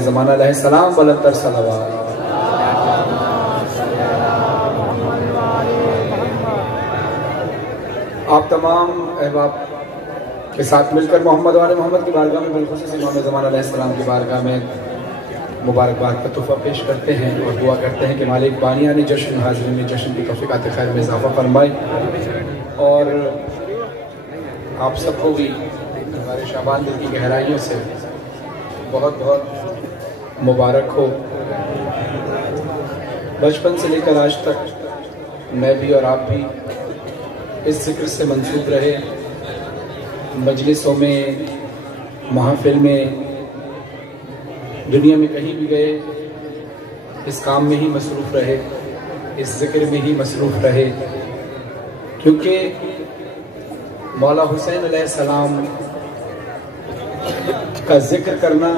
ज़माना अलैहिस्सलाम बलतर सलावत। आप तमाम अहबाब के साथ मिलकर मोहम्मद वाले मोहम्मद की बारगाह में बिलखुसूस इमाम ज़माना अलैहिस्सलाम की बारगाह में मुबारकबाद का तोहफा पेश करते हैं और दुआ करते हैं कि मालिक बानिया ने जश्न हाज़िरीन ने जश्न की तौफ़ीक़ात खैर में इज़ाफ़ा फरमाए और आप सबको भी हमारे शाबान दिल की गहराइयों से बहुत बहुत मुबारक हो। बचपन से लेकर आज तक मैं भी और आप भी इस जिक्र से मंसूब रहे, मजलिसों में, महफिल में, दुनिया में कहीं भी गए इस काम में ही मसरूफ़ रहे, इस जिक्र में ही मसरूफ़ रहे, क्योंकि मौला हुसैन अलैहिस्सलाम का जिक्र करना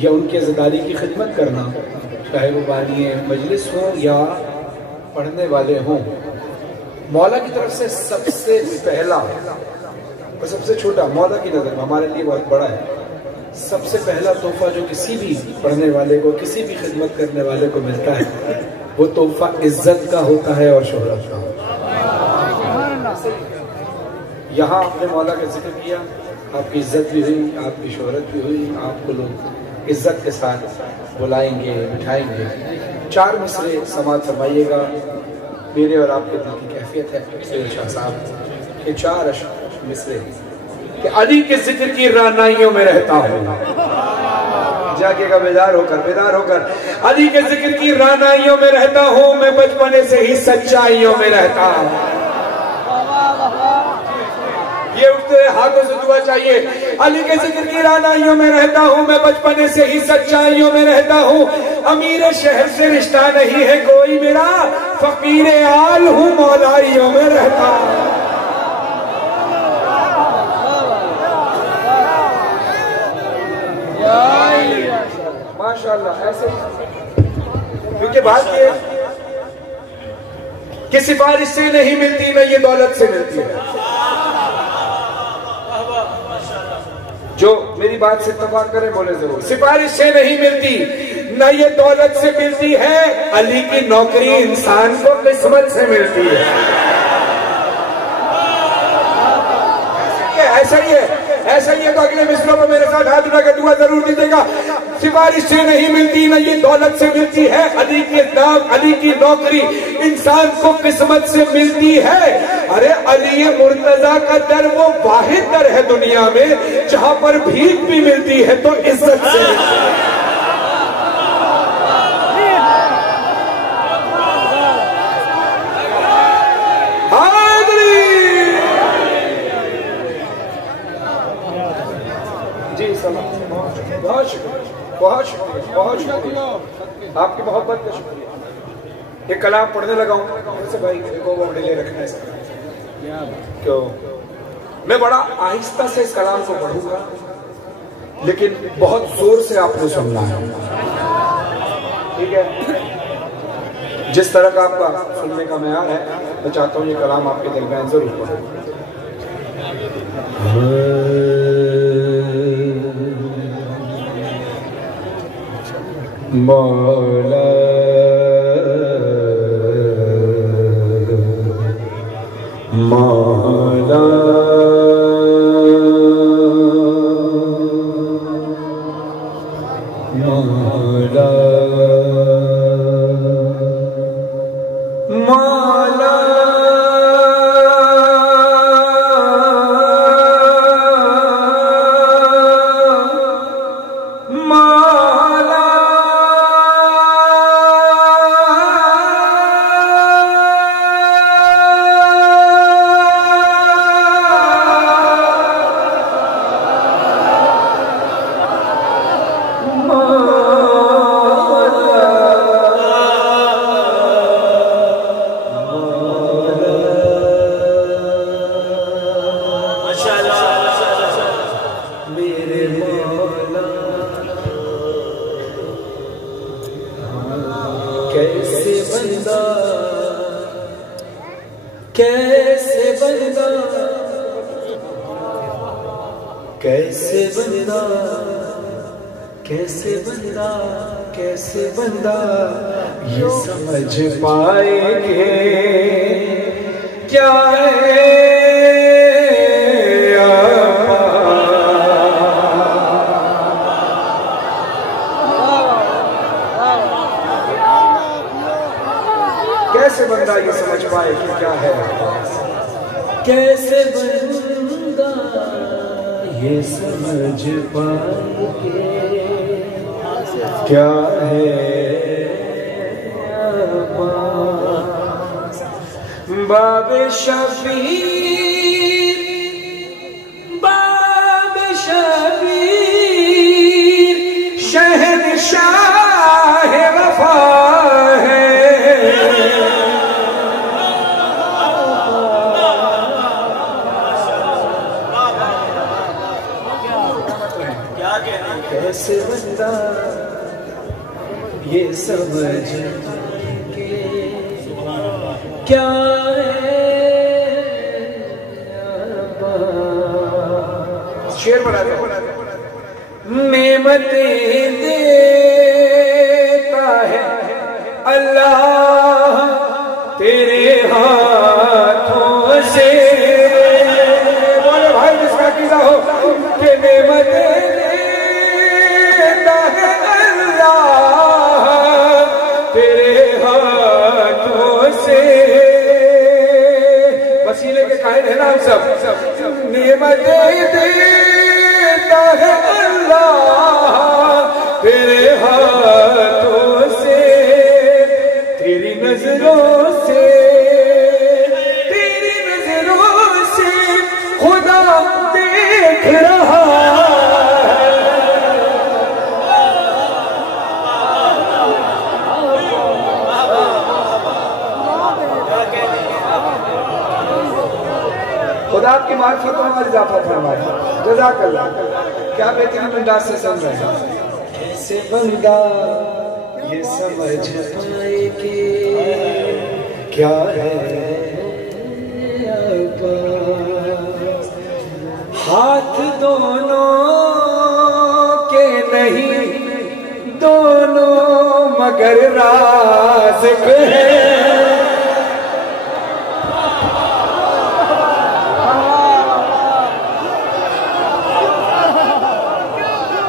या उनके ज़दारी की खिदमत करना, चाहे वो बानी मजलिस हो या पढ़ने वाले हों, मौला की तरफ से सबसे पहला और सबसे छोटा, मौला की नज़र में हमारे लिए बहुत बड़ा है, सबसे पहला तोहफा जो किसी भी पढ़ने वाले को, किसी भी खिदमत करने वाले को मिलता है, वो तोहफा इज्जत का होता है और शोहरत का होता है। यहाँ आपने मौला का जिक्र किया, आपकी इज्जत भी हुई, आपकी शोहरत भी हुई, आपको लोग इज्जत के साथ बुलाएंगे, बिठाएंगे। 4 मिसरे समाअत फरमाइएगा, मेरे और आपके दिल की कैफियत है सैयद शाह साहब के 4 मिसरे कि अली के जिक्र की रानाइयों में रहता हूँ, जागेगा बेदार होकर अली के जिक्र की रानाइयों में रहता हूँ, मैं बचपने से ही सच्चाइयों में रहता हूँ। ये उठते हाथों से दुआ चाहिए। अली के जिक्र की रानाइयों में रहता हूँ, मैं बचपने से ही सच्चाइयों में रहता हूँ, अमीर शहर से रिश्ता नहीं है कोई मेरा, फकीर आल हूँ मौलाइयों में रहता हूँ। माशाअल्लाह, ऐसे क्योंकि बात ये कि सिफारिश से नहीं मिलती, ना ये दौलत से मिलती है। जो मेरी बात से इत्तेफाक करे बोले जरूर। सिफारिश से नहीं मिलती, ना ये दौलत से मिलती है, अली की नौकरी इंसान को किस्मत से मिलती है। ऐसा ही है तो अगले मिसरों में मेरे साथ हाथ उठाकर दुआ जरूर दीजिएगा। सिफारिश से नहीं मिलती, ना ये दौलत से मिलती है, अली के नाम, अली की नौकरी इंसान को किस्मत से मिलती है। अरे अली मुर्तजा का दर वो वाहिद दर है दुनिया में जहां पर भीख भी मिलती है तो इज्जत से। जी बहुत शुक्रिया, आपकी मोहब्बत का शुक्रिया। ये कलाम पढ़ने लगा हूँ वैसे भाई देखो वो ले रखना है क्यों, मैं बड़ा आहिस्ता से इस कलाम को पढ़ूंगा, लेकिन बहुत जोर से आपने सुनना है, ठीक है? जिस तरह का आपका सुनने का मेयार है, मैं चाहता हूँ ये कलाम आपके दिल में जरूर पढ़ूं। मौला मौला मौला मौला कैसे बंदा कैसे बंदा कैसे बंदा ये समझ पाएंगे क्या है कैसे बंदा ये समझ पाए कि क्या है कैसे बंदा ये समझ पाए क्या है बाबे शबीर शहंशाह वफा है कैसे बंदा ये समझ के क्या है शेर बना दो नेमतें देता है अल्लाह तेरे हाथों से बोले भाई जिसका कीदा हो कि नेमतें है ना हम सब नेमतें देता है अल्लाह तेरे हाथों से तेरी नजरों से खुदा देख रहा खुदा आपकी मार्फत में इजाफा फरमाए जज़ाकल्लाह। क्या बेहतरीन अंदाज से समझ रहे हैं कैसे बंदा ये समझ पाए कि क्या है हाथ दोनों के नहीं दोनों मगर राज़िक है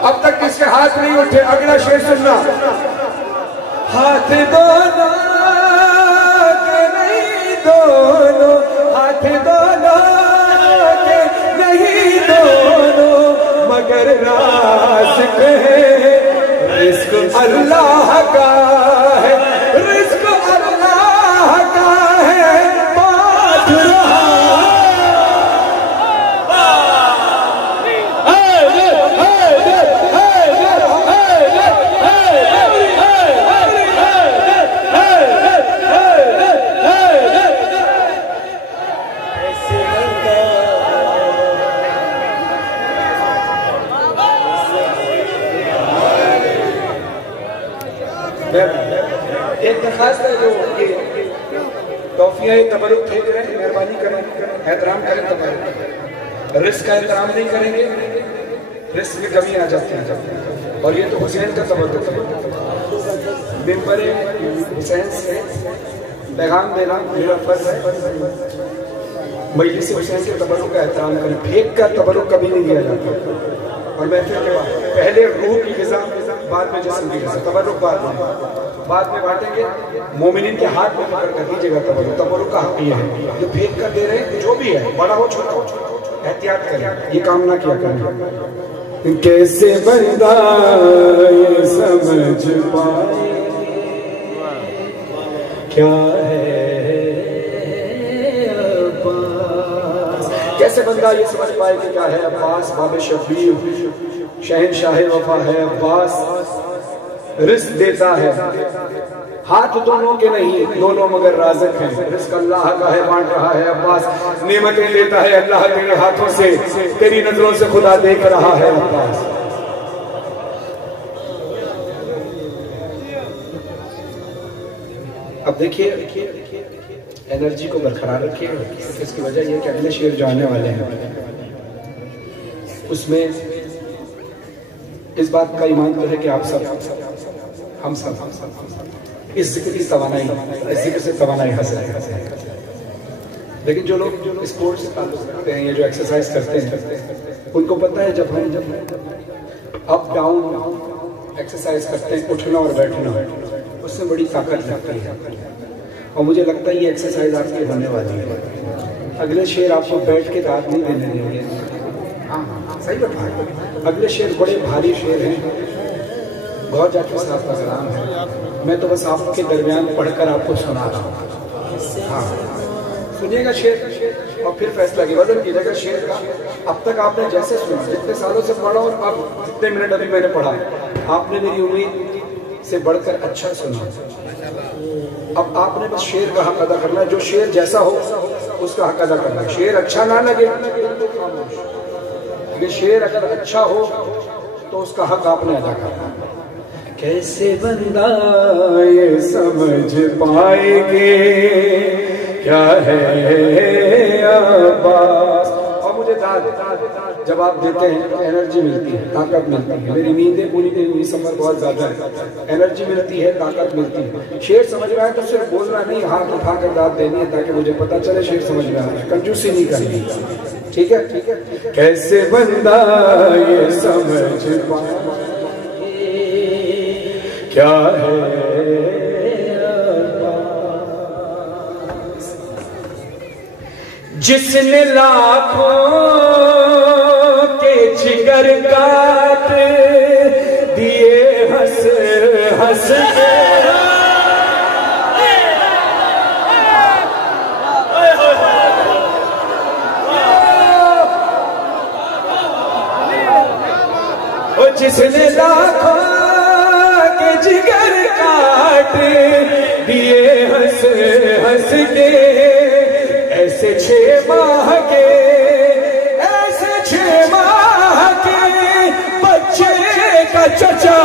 अब तक किसके हाथ नहीं उठे अगला शेर सुनना हाथ दोनों के नहीं दोनों हाथ दोनों के नहीं दोनों मगर राज़िक है रिज़्क़ अल्लाह का है रिज़्क़ अल्लाह का है बात रहा एक दरखास्त है जो ये तोहफिया तबरुक भेज रहे हैं मेहरबानी करें एहतराम करें तबरुक रिस्क का एहतराम नहीं करेंगे रिस्क में कमी आ जाती है और ये तो हुसैन का तबरुक है मिंबर हुसैन से पैगाम देना मेरा फर्ज है मजलिस हुसैन के तबरुक का एहतराम करें फेंक का तबरुक कभी नहीं दिया जाता और महफिल के बाद पहले रूह की ग़िज़ा बाद में जिस्म की ग़िज़ा तबरुक बाद में बांटेंगे मोमिनीन के हाथ में पकड़ कर दीजिएगा तबरुक का हक ये है जो फेंक कर दे रहे हैं जो भी है बड़ा हो छोटा हो एहतियात करें ये काम ना किया करें कैसे बंदा ये समझ पाए क्या है कैसे बंदा ये समझ पाए कि क्या है अब्बास बाबे शबीर शहंशाह वफा है अब्बास रिस्क देता है हाथ दोनों के नहीं दोनों मगर राज़िक हैं रिस्क अल्लाह का है बांट रहा है अब्बास नेमतें देता है अल्लाह तेरे हाथों से तेरी नजरों से खुदा देख रहा है अब्बास अब देखिए एनर्जी को बरकरार रखिए इसकी वजह यह कि अगले शेर जो आने वाले हैं उसमें इस बात का ईमान तो है कि आप सब हम सब इस जिक्र की तवानाई, इस जिक्र से तवानाई हासिल है। लेकिन जो लोग स्पोर्ट्स से ताल्लुक रखते हैं या जो एक्सरसाइज करते हैं, उनको पता है जब हम अप डाउन एक्सरसाइज करते हैं, उठना और बैठना, उसमें बड़ी ताकत लगती है। और मुझे लगता है ये एक्सरसाइज आपकी होने वाली है। अगले शेर आपको बैठ के दाद नहीं देने देंगे। हाँ सही बात। अगले शेर बड़े भारी शेर हैं, गौर जाकिर साहब का कलाम है। मैं तो बस आपके दरमियान पढ़कर आपको सुना रहा हूँ। हाँ सुनिएगा शेर और फिर फैसला की वजन कीजिएगा शेर का। अब तक आपने जैसे सुना, जितने सालों से पढ़ा और अब जितने मिनट अभी मैंने पढ़ा, आपने मेरी उम्मीद से बढ़कर अच्छा सुना। अब आपने बस शेर का हक अदा करना है। जो शेर जैसा हो उसका हक अदा करना है। शेर अच्छा ना लगे तो खामोश, ये शेर अगर अच्छा हो तो उसका हक आपने अदा करना है। कैसे बंदा ये समझ पाएंगे क्या है आवाज़। और मुझे जब आप देते हैं तो एनर्जी मिलती है, ताकत मिलती है। मेरी नींदें पूरी नहीं हुई, सफर बहुत ज्यादा है, एनर्जी मिलती है, ताकत मिलती है। शेर समझ में आए तो सिर्फ बोलना नहीं, हाथ उठाकर दाद देनी है ताकि मुझे पता चले शेर समझ में आ रहा है। कंजूसी नहीं करनी, ठीक है ठीक है। कैसे बंदा ये समझ पाए क्या है जिसने लाखों के जिगर काट दिए हंस हंस के। ओ जिसने लाखों के जिगर काट दिए हंस हंस के, ऐसे 6 माह के, ऐसे 6 माह के बच्चे का चचा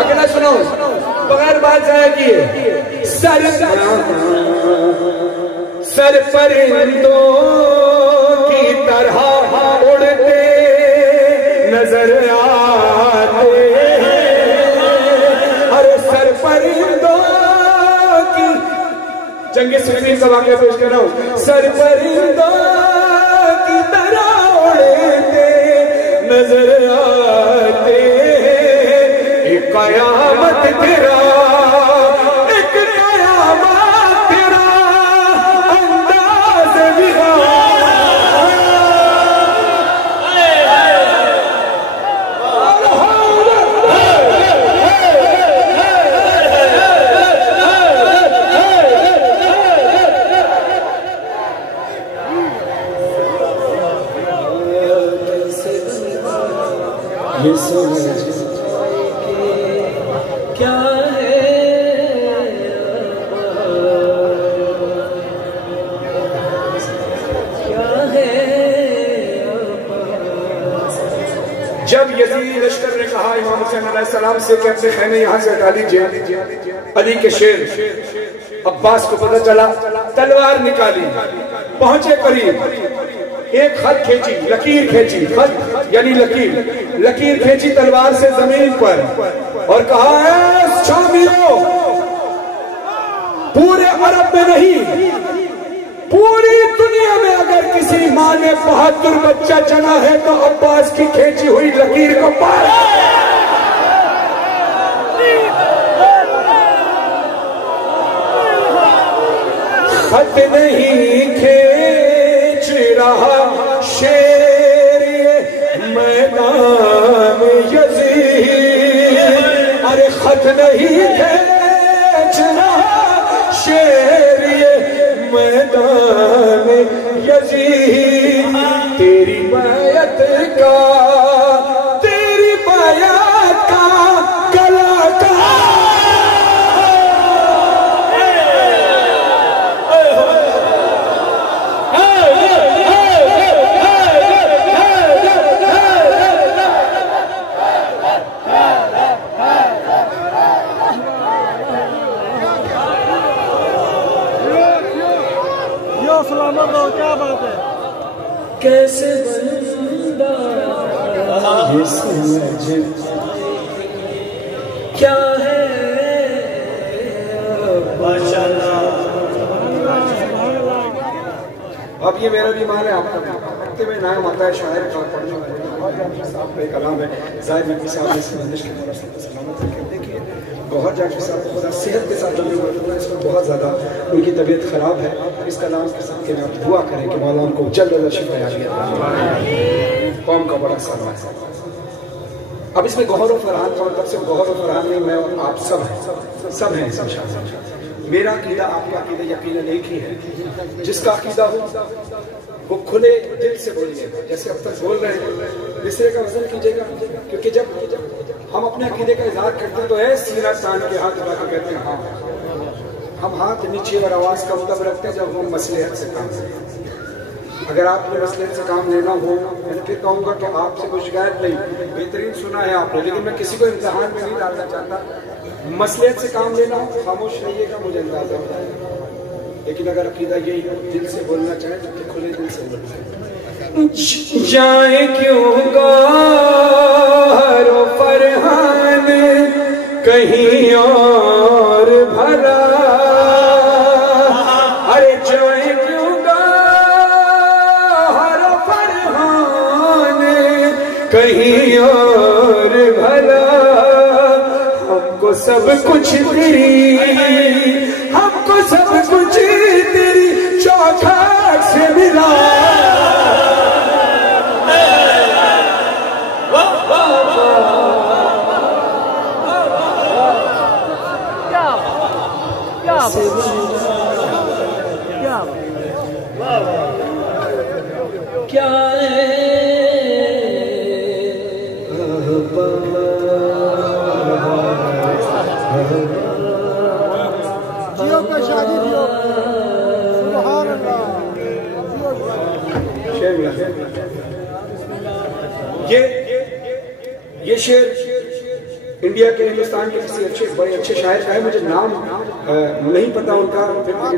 अगला सुनाओ बगैर बात जाया किए। सर परिंदों की तरह उड़ते नजर आते, अरे सर परिंदों की, जंगे सिफीन का वाक़या पेश कर रहा हूँ। सर परिंदों की तरह उड़ते नजर आते, एक कयामत तेरा, एक कयामत तेरा अंदाज़ विहार। ये समझ क्या है क्या है। जब यजीद लश्कर ने कहा इमाम हुसैन अलैहिस्सलाम से कि अपने खैमे यहाँ से हटा लीजिए, अली के शेर अब्बास को पता चला, तलवार निकाली, पहुंचे करीब, एक खत खींची, लकीर खींची, खत यानी लकीर खींची तलवार से जमीन पर और कहा है शामियों, पूरे अरब में नहीं पूरी दुनिया में अगर किसी माँ ने बहादुर बच्चा चना है तो अब्बास की खींची हुई लकीर को पार। खत नहीं खींच रहा शेर ये मैदान यजीद, अरे खत नहीं खींच रहा शेर ये मैदान यजीद। तेरी बैत का, तेरी बैत का कलाकार सलामत रहो, क्या बात है। कैसे बंदा ये समझ क्या है अब ये मेरा भी मान है, आपका हफ्ते में नाम आता है शायर का पढ़ने वाले साहब का एक कलाम है जाहिर नबी साहब ने बंदिश की तरफ से सलामत रखे। देखिए गौहर जाफरी साहब को खुदा सेहत के साथ लंबी उम्र देना, इसमें बहुत ज़्यादा उनकी तबीयत ख़राब है। इस कलाम के साथ के आप दुआ करें कि मौला उनको जल्द शिफा याद कौम का बड़ा सरमा है। अब इसमें गौहर और फरहान का मतलब सिर्फ गौहर और फरहान नहीं, मैं और आप सब हैं इसमें शामिल। मेरा अकीदा आपका अकीदा यकीनन एक ही है। जिसका अकीदा हो वो खुले दिल से बोलिएगा, जैसे अब तक बोल रहे हैं। दूसरे का वजन कीजिएगा, क्योंकि जब हम अपने अकीदे का इजहार करते हैं तो है सीना तान के हाथ उठा के कहते हैं हाँ। हम हाथ नीचे और आवाज का मतलब रखते हैं जब हम मसलहत से काम करें। अगर आपने मसलहत से काम लेना हो, मैं फिर कहूँगा कि आपसे कोई शिकायत नहीं, बेहतरीन सुना है आपने, लेकिन मैं किसी को इम्तिहान में नहीं डालना चाहता। मसलहत से काम लेना हो खामोश रहिएगा, मुझे अंदाजा हो जाएगा। लेकिन अगर अकीदा यही दिल से बोलना चाहे तो खुले दिल से बोलना जाए। क्यों गौहर फरहान कहीं और भला, अरे जाए क्यों गौहर फरहान कहीं और भला। हमको सब कुछ तेरी, हमको सब कुछ तेरी चौखट से मिला। क्या जियो का शादी जियो, सुभान अल्लाह। ये शेर इंडिया के हिंदुस्तान के किसी बड़े अच्छे शायर का है। मुझे नाम नहीं पता उनका,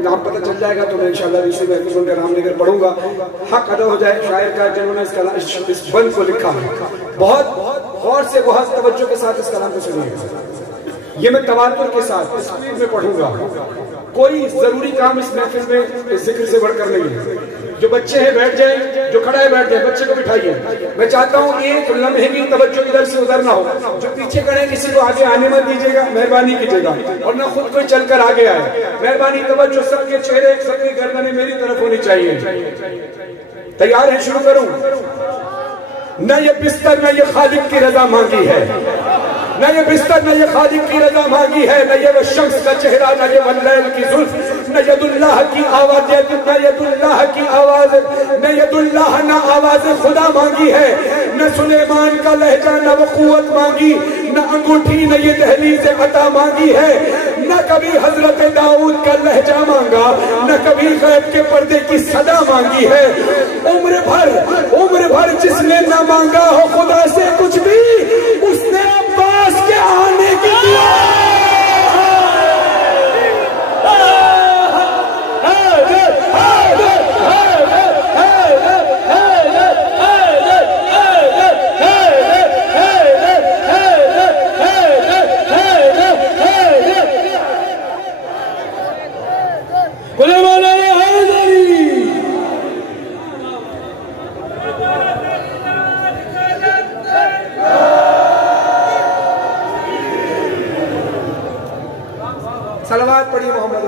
नाम पता चल जाएगा तो मैं इंशाल्लाह इसी में उनका नाम लेकर पढ़ूंगा। हक अदा हो जाए शायर का जिन्होंने इस बंद को लिखा है। बहुत गौर से बहुत तवज्जो के साथ इस कलाम को सुनिएगा। ये मैं तवातुर के साथ स्पीड में पढ़ूंगा। कोई जरूरी काम इस महफिल में इस जिक्र से बढ़कर नहीं है। जो बच्चे हैं बैठ जाएं, जो खड़ा है बैठ जाए, बच्चे को बिठाइए। मैं चाहता हूँ एक लम्हे की तवज्जो इधर से उधर ना हो। जो पीछे खड़े किसी को आगे आने मत दीजिएगा, मेहरबानी कीजिएगा, और ना खुद कोई चलकर आगे आए। मेहरबानी तवज्जो, सबके चेहरे सबकी गर्दनें मेरी तरफ होनी चाहिए। तैयार है? शुरू करूं? न ये बिस्तर न ये खालिक की रजा मांगी है, न ये बिस्तर न ये खालिक की रजा मांगी है, न ये वो शख्स का चेहरा, न ये वल्लैल की जुल्फ, न यदुल्लाह की आवाज, न यदुल्लाह की आवाज, न यदुल्लाह न आवाज खुदा मांगी है, न सुलेमान का लहजा न वो कुव्वत मांगी, न अंगूठी न ये दहलीज अता मांगी है, न कभी हजरत दाऊद का लहजा मांगा, न कभी गैब के पर्दे की सदा मांगी है। उम्र भर जिसने न मांगा हो खुदा से कुछ भी, उसने अब्बास के आने की दुआ। सलवात पढ़िए मोहम्मद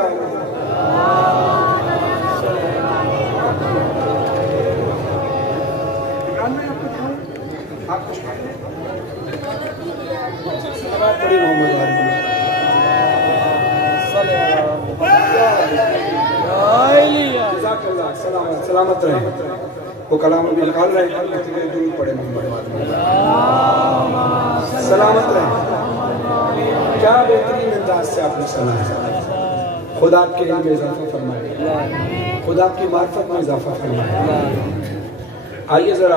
आप कुछ सलवात पढ़िए मोहम्मद सलामत रहे। वो कलाम अभी निकाल रहे हैं, दूर पड़े मोहम्मद सलामत रहे। क्या बेहतरीन अंदाज से आपने सुना है। खुदा आपके इल्म में इजाफा फरमाए, खुदा आपकी मार्फत में इजाफा फरमाए। आइए जरा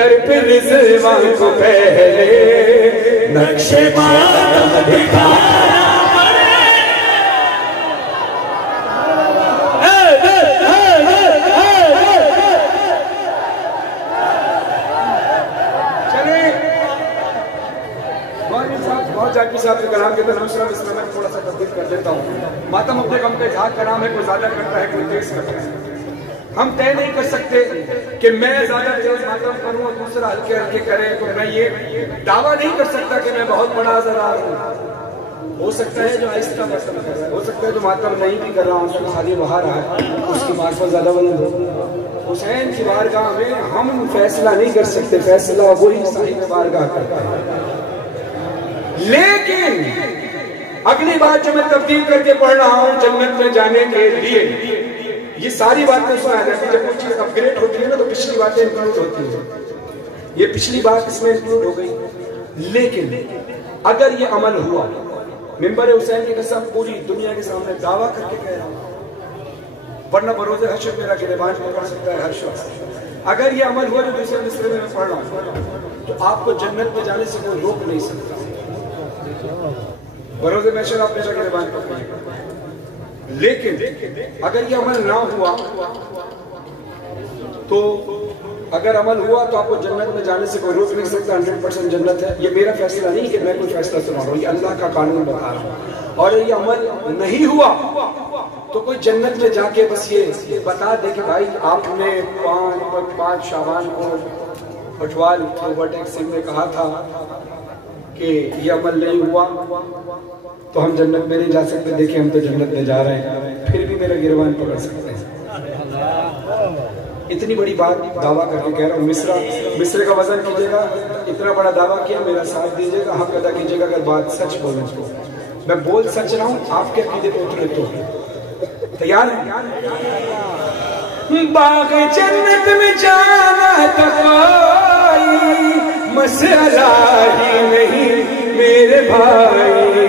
दर पे रिज़वान को पहले नक्शे मातम दिखाना जाकी साहब के कलाम के तरफ से इसमें मैं थोड़ा सा तब्दील कर देता हूँ। मातम अपने गम का इजहार का नाम है, कोई ज्यादा करता है कोई तेज करता है। हम तय नहीं कर सकते कि मैं ज्यादा तेज मातम करूँ और दूसरा हल्के हल्के करे, तो मैं ये दावा नहीं कर सकता कि मैं बहुत बड़ा अज़रार हूँ। हो सकता है जो आहिस्ता मातम कर रहा है, हो सकता है जो मातम नहीं भी कर रहा हूँ उसको खाली बहा रहा है, उसकी मार्फत ज्यादा बुलंद हो। हुसैन की बारगाह में हम फैसला नहीं कर सकते, फैसला वही साहिब बारगाह करता है। लेकिन अगली बात जो मैं तब्दील करके पढ़ रहा हूं जन्नत में जाने के लिए, ये सारी बातें सुना जाती है। जब कोई चीज अपग्रेड होती है ना तो पिछली बातें इंक्लूड होती है, ये पिछली बात इसमें इंक्लूड हो गई। लेकिन अगर ये अमल हुआ, मिंबर हुसैन की कसम पूरी दुनिया के सामने दावा करके कह रहा हूं, वरना बरोज़े हश्र मेरा गिरबान पकड़ सकता है हर शख्स। अगर ये अमल हुआ जो दूसरे मिसरे में मैं पढ़ रहा हूं, तो आपको जन्नत में जाने से कोई रोक नहीं सकता। बरोज़े महशर आप मेरा गिरबान पकड़ेगा। लेकिन अगर ये अमल ना हुआ, तो अगर अमल हुआ तो आपको जन्नत में जाने से कोई रोक नहीं सकता। 100% जन्नत है। ये मेरा फैसला नहीं कि मैं कोई फैसला सुना रहा हूँ, ये अल्लाह का कानून बता रहा हूँ। और ये अमल नहीं हुआ तो कोई जन्नत में जाके बस ये बता दे कि भाई आपने 5 शाबान को पटवाल ओवरटेक सिंह ने कहा था कि ये अमल नहीं हुआ तो हम जन्नत में नहीं जा सकते, देखिए हम तो जन्नत में जा रहे हैं, फिर भी मेरा गिरबान पकड़ सकते हैं। इतनी बड़ी बात दावा करके कह रहा हूँ। मिस्र का वजन कीजिएगा, इतना बड़ा दावा किया, मेरा साथ दीजिएगा, हक अदा कीजिएगा। अगर बात सच बोलूं तो मैं बोल सच रहा हूँ, आपके अकीदे पे उतरे तो तैयार है? बाग जन्नत में जाना तकाई मसला ही नहीं मेरे भाई,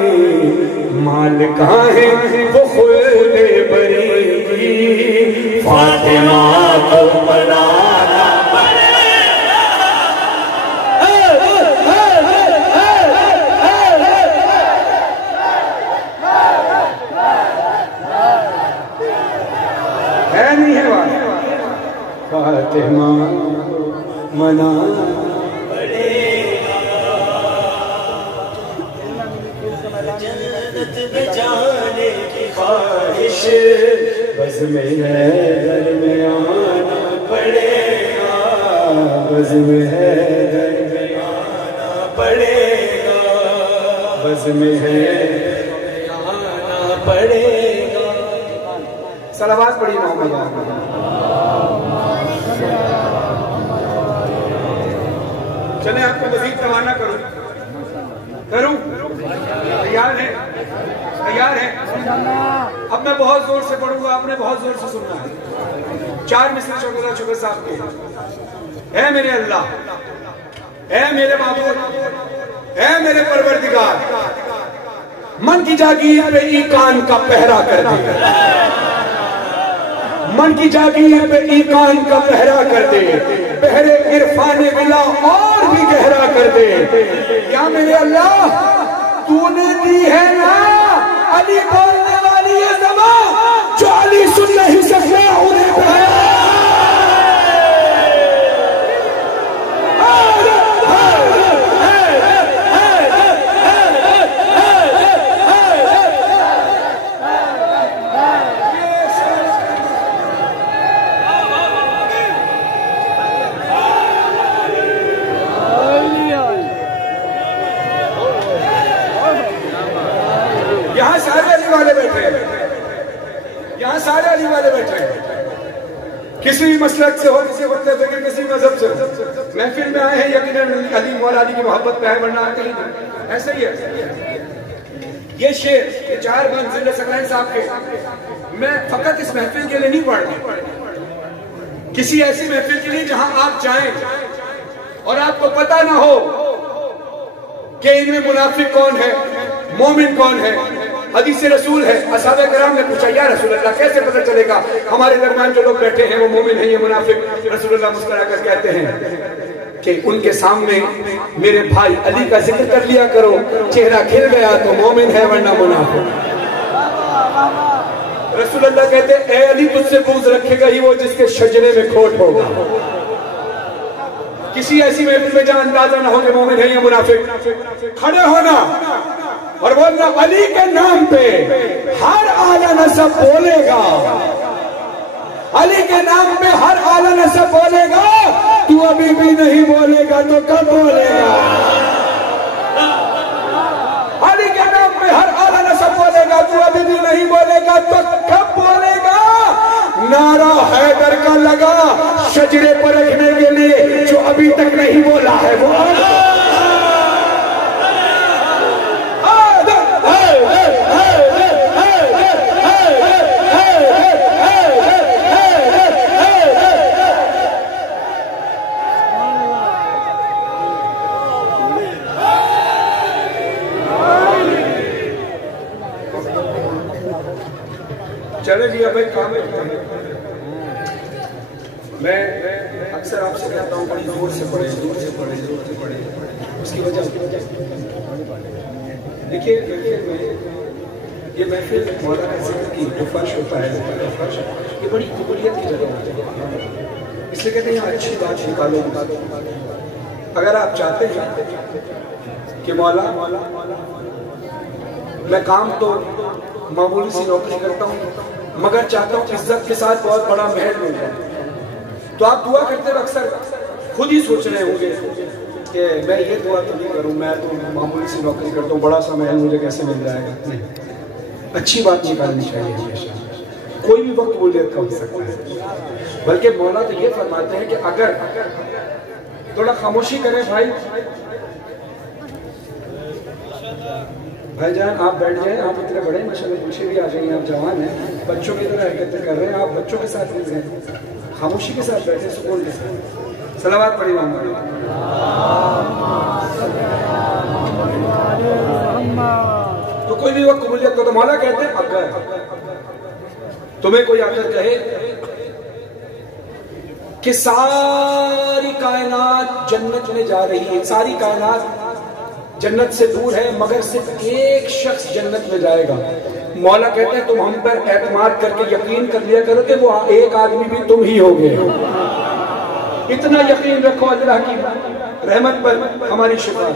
माल कहाँ है वो खुद बरी, फातिमा को मनाना है नहीं है, फातिमा मनाना जाने की ख्वाहिश बस में है, घर में आना पड़ेगा, बस में है, घर में आना पड़ेगा, बस में है, आना पड़ेगा। सलावत पढ़ी मोहम्मद। चले आपको मजीद रवाना करूं? तैयार है? तैयार है? अब मैं बहुत जोर से पढ़ूंगा, आपने बहुत जोर से सुनना है। 4 मिसरे शौकत शुक्र साहब के। ऐ मेरे अल्लाह, ऐ मेरे माबूद, ऐ मेरे परवरदिगार, मन की जागीर पे ईकान का पहरा कर दे, मन की जागीर पे ईकान का पहरा कर दे, पहरे इरफाने विला और भी गहरा कर दे। या मेरे अल्लाह, तूने दी है ना अली बोलने वाली ये ज़बान, जो अली सुन नहीं सकता उन्हें किसी भी मसलक से हो, किसी वक्त से, किसी मजहब से महफिल में आए हैं, यकीनन अली मौला अली की मोहब्बत पे है, वरना आते ही नहीं। ऐसे ही है। ये शेर, ये 4 बंद जिले सकलैन साहब के, मैं फकत इस महफिल के लिए नहीं पढ़ रहा, किसी ऐसी महफिल के लिए जहां आप जाएं और आपको पता ना हो कि इनमें मुनाफिक कौन है, मोमिन कौन है। हदीस रसूल है, असहाबे किराम ने पूछा, या रसूल अल्लाह कैसे पता चलेगा हमारे दरमियान जो लोग बैठे हैं वो मोमिन है, ये मुनाफिक? रसूलुल्लाह मुस्कुरा कर कहते हैं, कि उनके सामने मेरे भाई अली का जिक्र कर लिया करो, चेहरा खिल गया तो मोमिन है वरना मुनाफिक। रसूलुल्लाह कहते ए अली तुझसे बुग़्ज़ रखेगा ही वो जिसके शजरे में खोट होगा। किसी ऐसी महफिल में जहां अंदाजा ना हो कि मोमिन है या मुनाफिक, खड़े होना और बोलना अली के नाम पे हर आला नसब बोलेगा, अली के नाम पे हर आला नसब बोलेगा, तू अभी भी नहीं बोलेगा तो कब बोलेगा? अली के नाम पे हर आला नसब बोलेगा, तू अभी भी नहीं बोलेगा तो कब बोलेगा? नारा हैदर का लगा शजरे पर रखने के लिए, जो अभी तक नहीं बोला है वो चले जी। अब एक काम है, मैं अक्सर आपसे कहता हूँ बड़ी जोर से पढ़े, जोर से पढ़े, जोर से पढ़े। उसकी वजह देखिए ये महफिल मौलाना जिक्र की जो फर्श होता है, फर्श ये बड़ी कबूलियत की जगह होती है, इसलिए कहते हैं यहाँ अच्छी बात निकालो। अगर आप चाहते हैं कि मौला मैं काम तो मामूली सी नौकरी करता हूँ मगर चाहता हूँ इज्जत के साथ बहुत बड़ा महल मिल जाए, तो आप दुआ करते वक्त अक्सर खुद ही सोच रहे होंगे कि मैं ये दुआ तो नहीं करूँ, मैं तो मामूली सी नौकरी करता हूँ, बड़ा सा महल मुझे कैसे मिल जाएगा? नहीं, अच्छी बात निकालनी चाहिए हमेशा, कोई भी वक्त कबूलियत का हो सकता है। बल्कि मौला तो ये फरमाते हैं कि अगर थोड़ा खामोशी करें भाईजान आप बैठ जाएं, आप इतने बड़े माशाल्लाह पीछे भी आ जाइए, आप जवान हैं, बच्चों की तरह हरकतें कर रहे हैं, आप बच्चों के साथ मिल रहे, खामोशी के साथ बैठे, सुकून के साथ सलावत पढ़ी। तो कोई भी वक्त कबूलियत को तो मौला कहते हैं अगर तुम्हें कोई आकर कहे कि सारी कायनात जन्नत में जा रही है, सारी कायनात जन्नत से दूर है मगर सिर्फ एक शख्स जन्नत में जाएगा, मौला कहते हैं तुम हम पर एतमाद करके यकीन कर लिया करो कि वो एक आदमी भी तुम ही होगे। इतना यकीन रखो अल्लाह की रहमत पर, हमारी शिफा।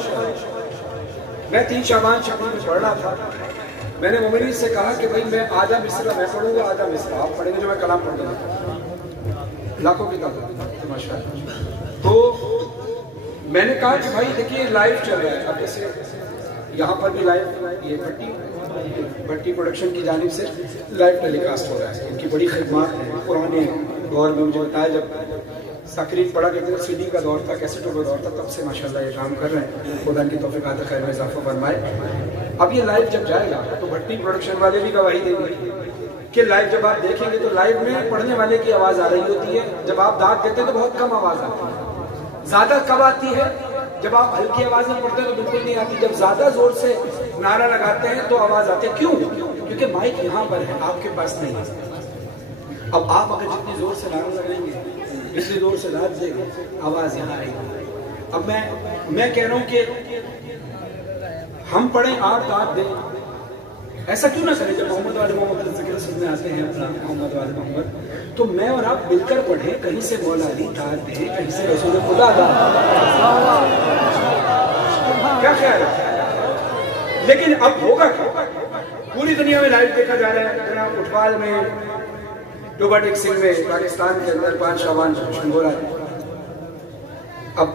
मैं 3 शाबान शबीर में पढ़ रहा था, मैंने मोमिनी से कहा कि भाई मैं आधा मिसरा मैं पढ़ूंगा, आधा मिसरा आप पढ़ेंगे, जो मैं कलाम पढ़ दूंगा, लाखों की तादाद माशाअल्लाह। तो मैंने कहा कि भाई देखिए लाइव चल रहा है, अब जैसे यहाँ पर भी लाइव ये भट्टी प्रोडक्शन की जानिब से लाइव टेलीकास्ट हो रहा है, इनकी बड़ी खिदमत है। पुराने दौर में मुझे बताया जब तकरीर पढ़ा करते थे, सीडी का दौर था, कैसेटों का दौर था, तब से माशाल्लाह ये काम कर रहे हैं, खुदा की तौफीक अता खैर में इजाफा फरमाए। अब ये लाइव जब जाएगा तो भट्टी प्रोडक्शन वाले भी गवाही देंगे कि लाइव जब आप देखेंगे तो लाइव में पढ़ने वाले की आवाज़ आ रही होती है, जब आप दाद देते हैं तो बहुत कम आवाज़ आती है। ज्यादा कब आती है? जब आप हल्की आवाज में पढ़ते हैं तो बिल्कुल नहीं आती, जब ज्यादा जोर से नारा लगाते हैं तो आवाज आती है। क्यों? क्योंकि माइक यहाँ पर है, आपके पास नहीं है। अब आप अगर जितनी जोर से नारा लगाएंगे, इतनी जोर से दाद देंगे, आवाज यहाँ आएगी। अब मैं कह रहा हूं कि हम पढ़ें आप दाद दें, ऐसा क्यों ना करें? जब मोहम्मद वाले मोहम्मद जिक्र सुनने आते हैं अपना मोहम्मद वाले मोहम्मद, तो मैं और आप मिलकर पढ़ें, कहीं से मौला अली दाद दे, कहीं से रसूल खुदा दाद, क्या ख्याल है? लेकिन अब होगा क्या? पूरी दुनिया में लाइव देखा जा रहा है, जनाब फुटबॉल में, रोबोटिक सिंह में, पाकिस्तान के अंदर 5 शाबान हो रहा है। अब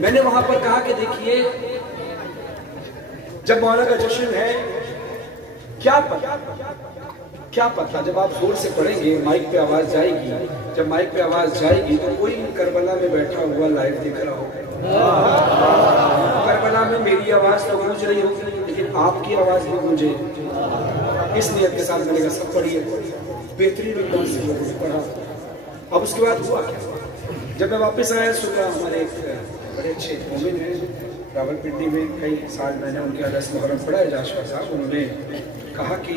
मैंने वहां पर कहा कि देखिए जब मौला का जश्न है, क्या पता जब आप जोर से पढ़ेंगे माइक पे आवाज जाएगी, जब माइक पे आवाज जाएगी तो कोई करबला में बैठा हुआ लाइव देख रहा होगा, करबला में मेरी आवाज तो गूंज रही होगी लेकिन आपकी आवाज भी गूंजे। इस नियत के साथ मैंने कहा सब पढ़िए, बेहतरीन अंदाज से पढ़ा। अब उसके बाद हुआ क्या? जब मैं वापस आया सुबह, हमारे एक बड़े अच्छे मोमिन हैं रावलपिंडी में, कई साल मैंने उनके 10 मुहर्रम पढ़ा है, जाशफा साहब, उन्होंने कहा कि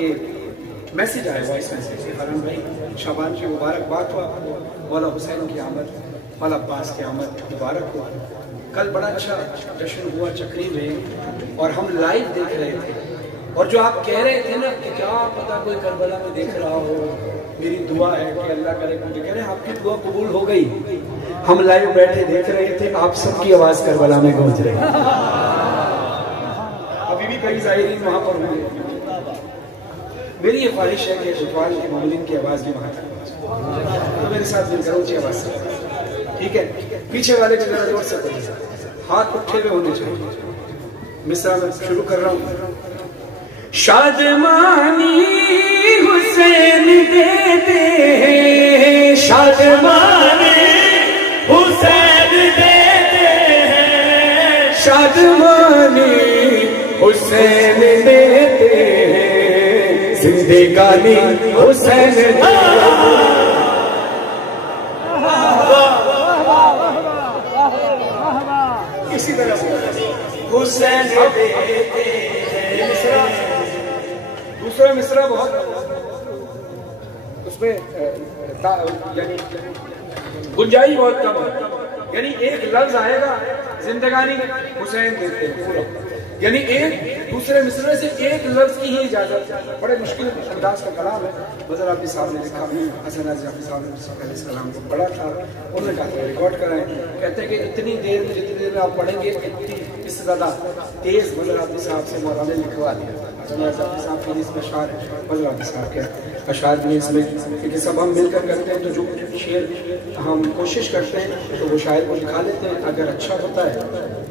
मैसेज आया, वॉइस मैसेज, फरहान भाई शाबान की मुबारकबाद हो आपको, मौला हुसैन की आमद, मौला अब्बास की आमद मुबारक हो। कल बड़ा अच्छा जश्न हुआ चक्री में और हम लाइव देख रहे थे, और जो आप कह रहे थे ना कि क्या पता कोई करबला में देख रहा हो, मेरी दुआ है कि अल्लाह करे, मुझे कह रहे हैं आपकी दुआ कबूल हो गई। हम लाइव बैठे देख रहे थे, आप सबकी आवाज करबला में गूंज रही। अभी भी कई ज़ाहिरीन वहां पर होंगे। मेरी ये ख्वाहिश है कि फुटबॉल के मोमिन की आवाज भी वहां तक पहुंचे, तो मेरे साथ मिलकर ऊंची आवाज से, ठीक है? पीछे वाले के जरा जोर से बोलिए, हाथ उठे हुए होने चाहिए। मिसरा में शुरू कर रहा हूँ। शादमानी हुसैन देते हैं, शादमानी हुसैन देते हैं, शादमानी हुसैन देते हैं, जिंदगानी हुसैन देते हैं। इसी तरह हुसैन देते हैं। दूसरा मिसरा बहुत उसमें यानी गुंजाइश बहुत कम है, यानी एक लफ्ज आएगा जिंदगानी हुसैन देते हैं पूरा, यानी एक दूसरे मिसरे से एक लफ्ज की ही इजाजत। बड़े मुश्किल अंदाज का कलाम है। वज़ीर आफ़ी साहब ने लिखा, हसन आफ़ी साहब ने इस कलाम को पढ़ा था, उन्होंने कहा रिकॉर्ड कराएं। कहते हैं कि इतनी देर में जितनी देर में आप पढ़ेंगे इससे ज़्यादा तेज़ वज़ीर आफ़ी साहब से मौलाना ने लिखवा दिया। साहब के इसमें अशार है, वज़ीर आफ़ी साहब के अशार भी इसमें, क्योंकि सब हम मिलकर करते हैं तो जो शेर हम कोशिश करते हैं तो वो शायर को लिखा लेते हैं, अगर अच्छा होता है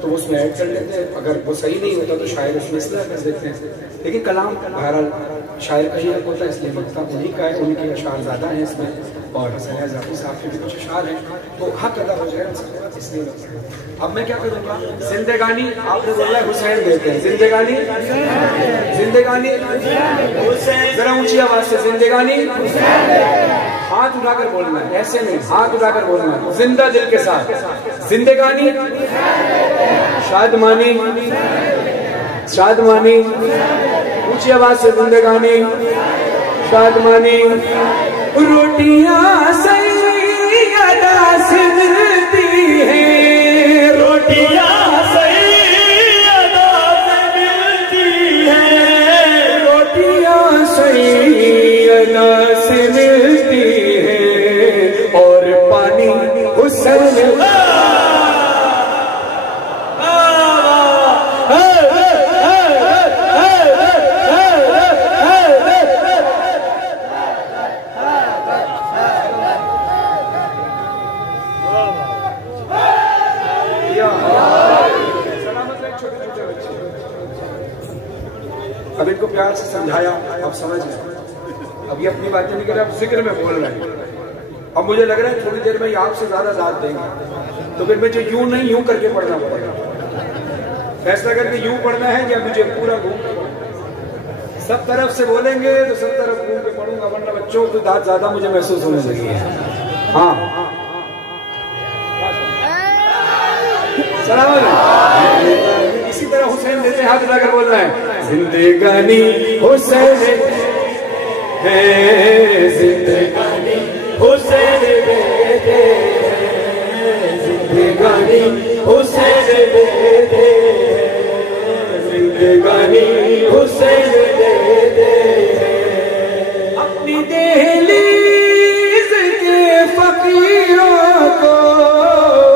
तो वो उसमें ऐड कर लेते हैं, अगर वो सही नहीं होता तो शायर उसमें इसलिए कर देते हैं। लेकिन कलाम बहरहाल शायर का ही हक होता है, इसलिए मकता उन्हीं का है, उनके अशार ज़्यादा हैं इसमें, और हसन आफ़ी साहब के भी कुछ अशार हैं, तो हक अदा हो जाएगा इसलिए। अब मैं क्या करूँगा, जिंदगानी आपने बोला है हुसैन देते हैं, जिंदगानी जिंदगानी जरा ऊंची आवाज से, जिंदगानी हाथ उठाकर बोलना है, ऐसे नहीं, हाथ उठाकर बोलना है, जिंदा दिल के साथ, जिंदगानी शादमानी शादमानी, ऊंची आवाज से, जिंदगानी शादमानी। रोटियां सैयदा से मिलती हैं, रोटियां सैयदा से मिलती हैं, रोटियां सैयदा से मिलती हैं, और पानी हुसैन अब इनको प्यार से समझाया, अब समझ गए, अब ये अपनी बातें नहीं कर रहे, अब जिक्र में बोल रहे हैं। अब मुझे लग रहा है थोड़ी देर में आपसे ज्यादा दाद देंगे, तो फिर मुझे यूं नहीं यूं करके पढ़ना पड़ेगा, फैसला करके यूं पढ़ना है या मुझे पूरा घूम सब तरफ से बोलेंगे तो सब तरफ घूम के पढ़ूंगा, वरना बच्चों को दाद ज्यादा मुझे महसूस होने लगी है। हाँ सलाम। इसी तरह हुसैन देते हाथ उठाकर बोल रहे हैं, जिंदगानी हुसैन है, जिंदगानी हुसैन देते हैं, जिंदगानी हुसैन देते हैं, जिंदगानी हुसैन देते हैं। अपनी दहलीज के फकीरों को,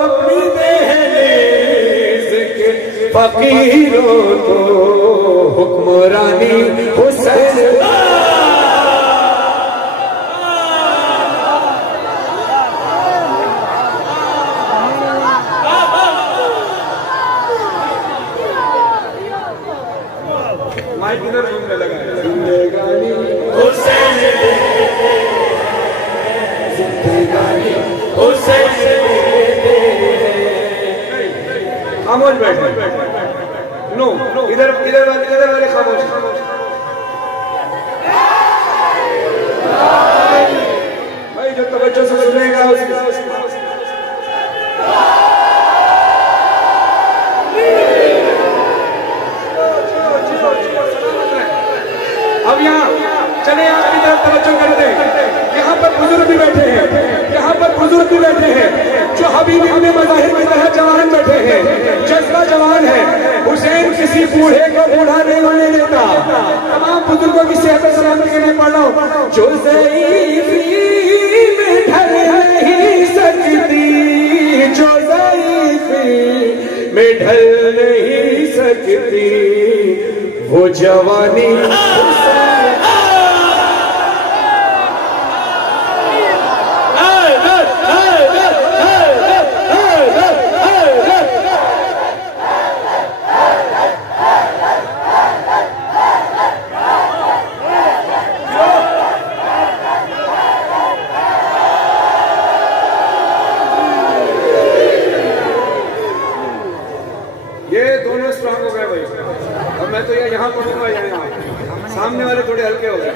अपनी दहलीज के फकीरों को हुक्मरानी हुसैन माइक इधर घूमने लगा है, जिंदगानी हुसैन देते हैं, जिंदगानी हुसैन देते हैं। खामोश बैठे, नो इधर इधर वाले खामोश, भाई जो तवज्जो से सुनेगा उसकी। अब यहाँ चले करते, यहाँ पर बुजुर्ग भी बैठे हैं, यहाँ पर बुजुर्ग भी बैठे हैं, जो हबीब इब्ने मज़ाहिर की तरह जवान बैठे हैं, जज्बा जवान है। हुसैन किसी बूढ़े को बूढ़ा नहीं होने देता। तमाम बुजुर्गों की सेहत सलामती के लिए पढ़ रहा हूँ। जो ज़ईफ़ी में ढल नहीं सकती, जो ज़ईफ़ी में ढल नहीं सकती, वो जवानी यहाँ पढ़ूंगा या यहाँ, सामने वाले थोड़े हल्के हो गए।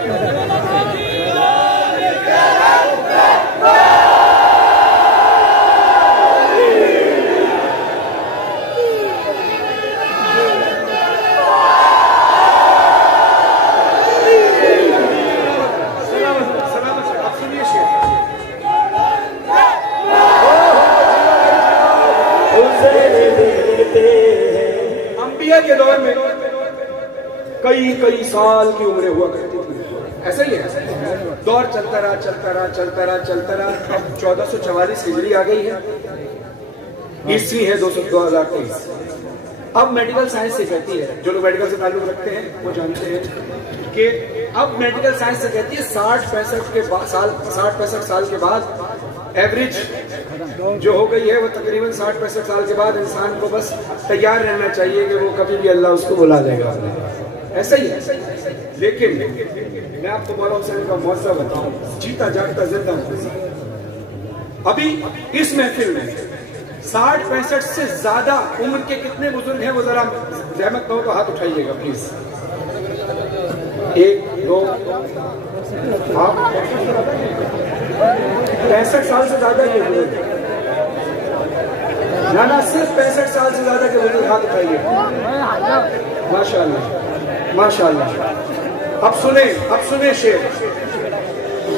अंबिया के दौर में कई कई साल की उम्रें हुआ करती थी। ऐसा ही है, दौर चलता रहा चलता रहा चलता रहा चलता रहा। अब 1444 हिजरी आ गई है, ईस्वी है 2023। अब मेडिकल साइंस से कहती है, जो लोग मेडिकल से ताल्लुक रखते हैं वो जानते हैं कि अब मेडिकल साइंस से कहती है 60-65 साल के बाद एवरेज जो हो गई है वो तकरीबन 60-65 साल के बाद इंसान को बस तैयार रहना चाहिए कि वो कभी भी अल्लाह उसको बुला लेगा। ऐसा ही है। लेकिन मैं आपको मौला हुसैन का मौज़ा बताऊं, जीता जागता जिंदा हूं। अभी इस महफिल में 60-65 से ज्यादा उम्र के कितने बुजुर्ग हैं वो जरा जहमत हो तो हाथ उठाइएगा प्लीज। 1 2 आप 65 साल से ज्यादा के बुजुर्ग, ना सिर्फ 65 साल से ज्यादा के बुजुर्ग हाथ उठाइए। माशाअल्लाह माशाअल्लाह। अब सुने शेर,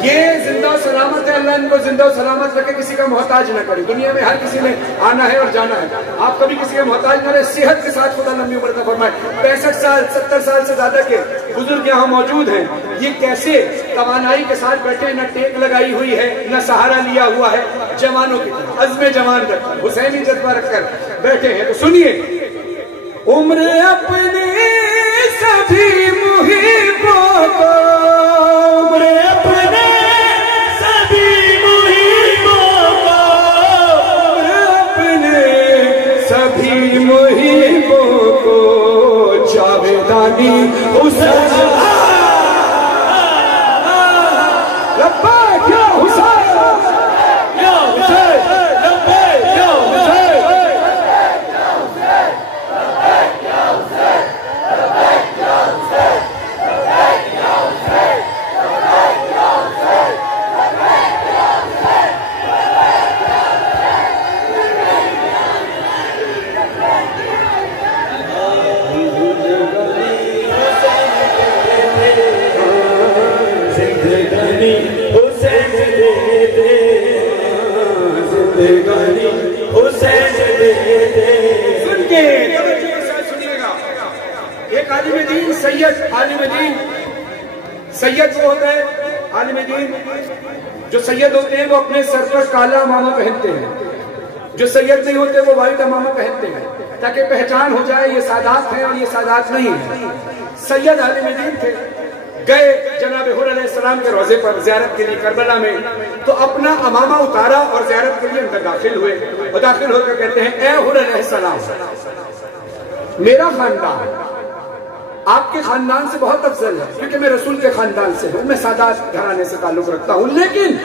ये जिंदा सलामत है, अल्लाह इनको जिंदा सलामत रखे, किसी का मोहताज न करे। दुनिया में हर किसी ने आना है और जाना है, आप कभी किसी का मोहताज न रहे। सेहत के साथ खुदा लंबी उम्र का फरमाए। 65 साल 70 साल से ज्यादा के बुजुर्ग यहाँ मौजूद हैं। ये कैसे तवानाई के साथ बैठे, न टेक लगाई हुई है, न सहारा लिया हुआ है, जवानों की अज़्म जवान रखकर, हुसैनी जज्बा रखकर बैठे हैं। तो सुनिए, उम्र अपने सभी मुहिबों को, उम्र अपने सभी मुहिबों को, उम्र अपने सभी मुहिबों को जावेदानी हुसैन लब्बैक या हुसैन, या हुसैन लब्बैक या हुसैन, सैयद वो होता है, आलिम दीन जो सैयद होते हैं वो अपने सर पर काला अमामा पहनते हैं। जो सैयद नहीं होते वो वाइट अमामा पहनते हैं ताकि पहचान हो जाए ये सादात हैं और ये सादात नहीं है। सैयद आलिम दीन थे, गए जनाब हुर अलैहिस्सलाम के रोजे पर ज़ियारत के लिए करबला में, तो अपना अमामा उतारा और ज़ियारत के लिए अंदर दाखिल हुए और दाखिल होकर कहते हैं, ए हुर अलैहिस्सलाम, मेरा खानदान आपके खानदान से बहुत अफजल है क्योंकि मैं रसूल के खानदान से हूँ, मैं सादात घराने से ताल्लुक रखता हूँ, लेकिन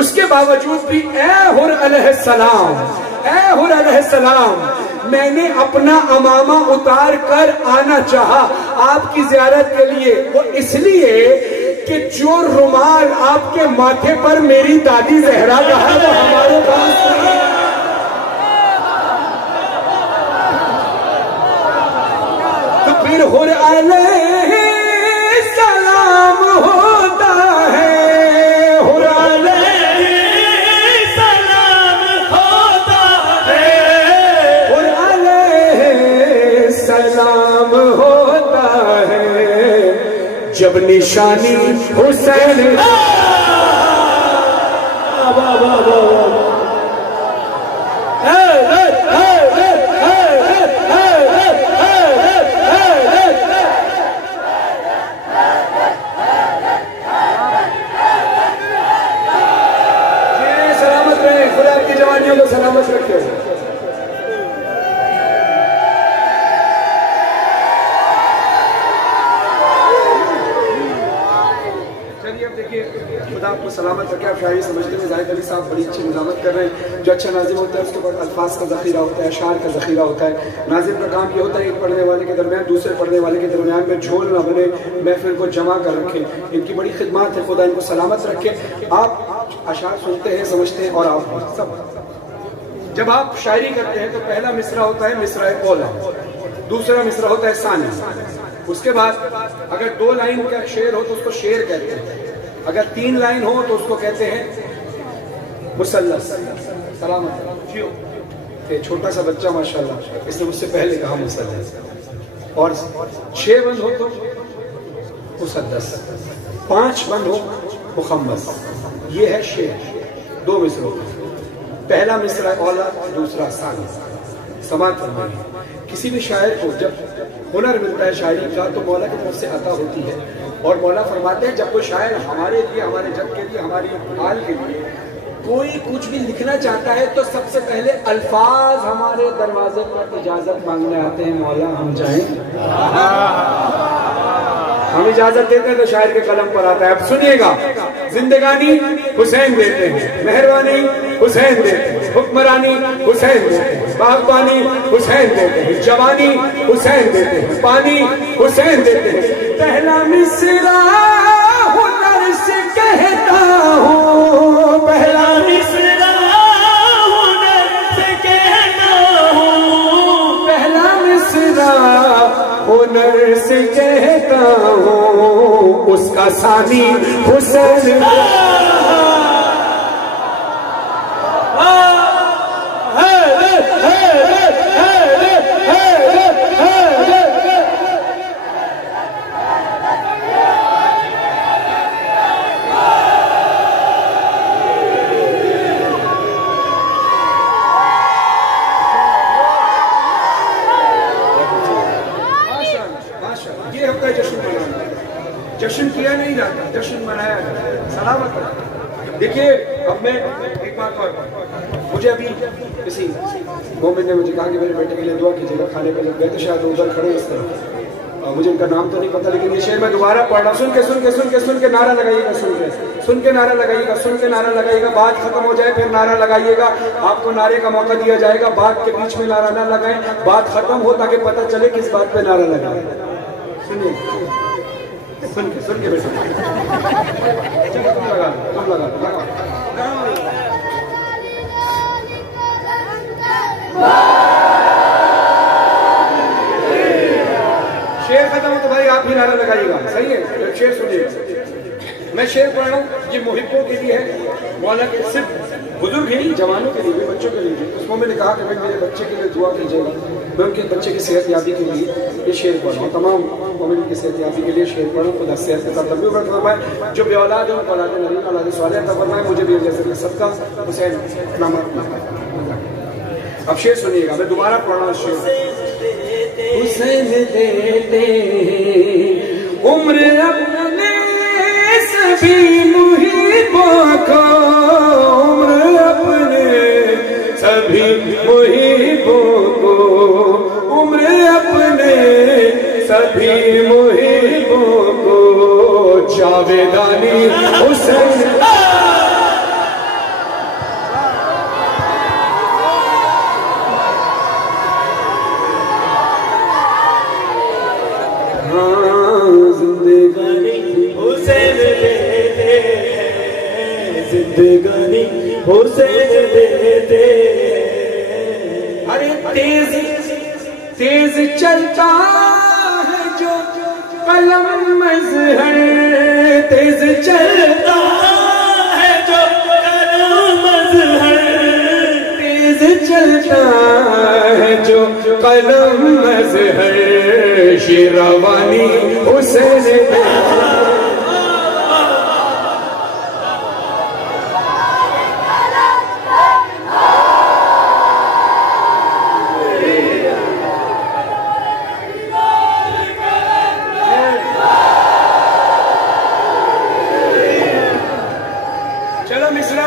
उसके बावजूद भी ए हुर अलैहिस्सलाम, ए हुर अलैहिस्सलाम, मैंने अपना अमामा उतार कर आना चाहा आपकी ज़ियारत के लिए। वो इसलिए कि जो रुमाल आपके माथे पर मेरी दादी ज़हरा का है वो हमारे पास नहीं है। तो फिर हुर अलैहिस्सलाम होता है जब निशानी हुसैन सलामत रहे, खुदा आपकी जवानियों को सलामत रखे। खुदा आपको सलामत रखे। आप शायरी समझने में जाहिद अली साहब बड़ी अच्छी निजामत कर रहे हैं। जो अच्छा नाजिम होता है उसके पास अल्फाज का ज़ख़ीरा होता है, अशार का ज़ख़ीरा होता है। नाजिम का काम ये होता है एक पढ़ने वाले के दरमियान दूसरे पढ़ने वाले के दरमियान में झोल ना बने, महफिल को जमा कर रखें। इनकी बड़ी खिदमत है, खुदा इनको सलामत रखे। आप अशार सुनते हैं, समझते हैं, और आप सब जब आप शायरी करते हैं तो पहला मिसरा होता है मिसरा औला, दूसरा मिसरा होता है सानी। उसके बाद अगर 2 लाइन का शेर हो तो उसको शेर कहते हैं, अगर 3 लाइन हो तो उसको कहते हैं मुसल्लस। सलामत। छोटा सा बच्चा माशाल्लाह, इसने मुझसे पहले कहा मुसल्लस। और 6 बंद हो तो मुसद्दस, 5 बंद हो मुखम्मस। ये है शेर 2 मिसरों। पहला मिसरा औला, दूसरा सानी। समाज फरमाइए। किसी भी शायर को जब हुनर मिलता है शायरी का तो मौला की तरफ से अता होती है, और मौला फरमाते हैं जब कोई शायर हमारे लिए, हमारे जग के लिए, हमारी हाल के लिए कोई कुछ भी लिखना चाहता है तो सबसे पहले अल्फाज हमारे दरवाजे पर इजाजत मांगने आते हैं, मौला हम जाएं। हम इजाजत देते हैं तो शायर के कलम पर आता है। अब सुनिएगा, जिंदगानी हुसैन देते हैं, मेहरबानी हुसैन देते हैं, हुक्मरानी हुसैन देते हैं, बागबानी हुसैन देते हैं, जवानी हुसैन देते हैं, पानी हुसैन देते हैं। पहला मिसरा हुनर से कहता हूँ, पहला मिसरा हुनर से कहता हूँ, पहला मिसरा हुनर से कहता हूँ, उसका सानी हुसैन। जश्न किया नहीं जाता, जश्न मनाया जाता। सलामत। देखिए अब मैं एक बात और, मुझे अभी किसी मोमिन ने मुझे कहा कि मेरे बेटे के लिए दुआ कीजिएगा। खाने पे जब गए थे शायद उधर खड़े इस तरह, मुझे उनका नाम तो नहीं पता, लेकिन ये शेर मैं दोबारा पढ़ रहा। सुन के नारा लगाइएगा, सुन के नारा लगाइएगा, सुन के नारा लगाइएगा। बात खत्म हो जाए फिर नारा लगाइएगा, आपको नारे का मौका दिया जाएगा। बात के बीच में नारा ना लगाएं, बात खत्म हो ताकि पता चले किस बात पे नारा लगाए। सुनिए, सुन के बेटा, तुम लगा। शेर खत्म हो तो भाई आप भी नारा लगाइएगा, सही है? शेर सुनिए, मैं शेर पढ़ रहा हूँ। ये मुहिब्बों के लिए है, मौला के सिर्फ बुजुर्ग ही नहीं, जवानों के लिए भी, बच्चों के लिए भी। उसमें मैंने कहा कि भाई मेरे बच्चे के लिए दुआ कीजिएगा, मैं उनके बच्चे की सेहत याबी के लिए ये शेर पढ़ रहा हूँ। तमाम मोमिन की सेहत याबी के लिए शेर पढ़ो, खुदा सेहत के साथ तब्दील फरमाए। जो बेऔलाद है उनको औलाद नबी औलाद सालेह अता फरमाए। मुझे भी जैसे सबका हुसैन नाम। अब शेर सुनिएगा, मैं दोबारा पढ़ रहा हूँ शेर। हुसैन देते उम्र अपने सभी मुहिब्बों को, उम्र अपने सभी मुहिब्बों को, उम्र अपने सभी मुहिब्बों को, जावेदानी हुसैन। जिंदगानी हुसैन देते। अरे तेज तेज चलता है जो कलम मजहर, तेज चलता है जो कलम मजहर, तेज चलता है जो कलम मज़हर शिरवानी हुसैन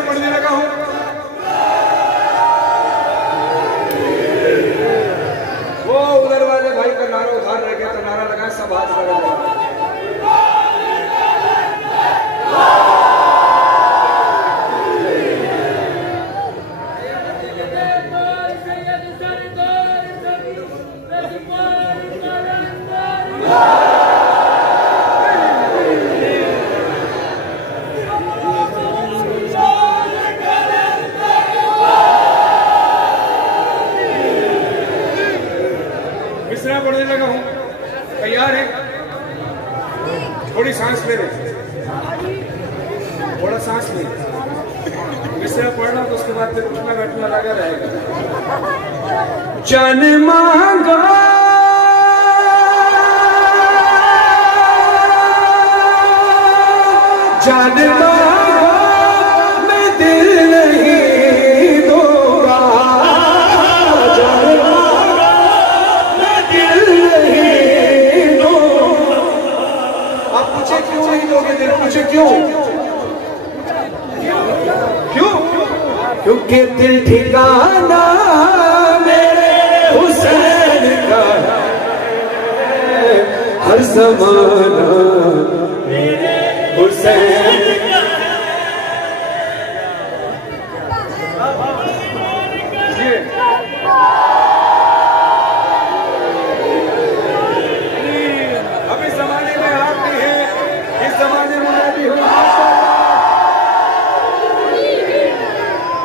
पढ़ने लगा हूं। वो उधर वाले भाई का नारा उधार रह गया तो नारा लगा सब हाथ लगा। पढ़ने लगा हूं, तैयार है? थोड़ी सांस ले, थोड़ा सांस ले। मिसरा पढ़ना तो उसके बाद फिर उठना बैठना लगा रहेगा। जान मांगा जान मांगा मैं दिल नहीं दूंगा, क्यों नहीं दोगे दिल? पूछे क्यों? क्यों? क्योंकि दिल ठिकाना मेरे हुसैन का है, हर ज़माना मेरे हुसैन का है। अब इस जमाने में आप भी हैं, इस जमाने में मैं भी हूँ।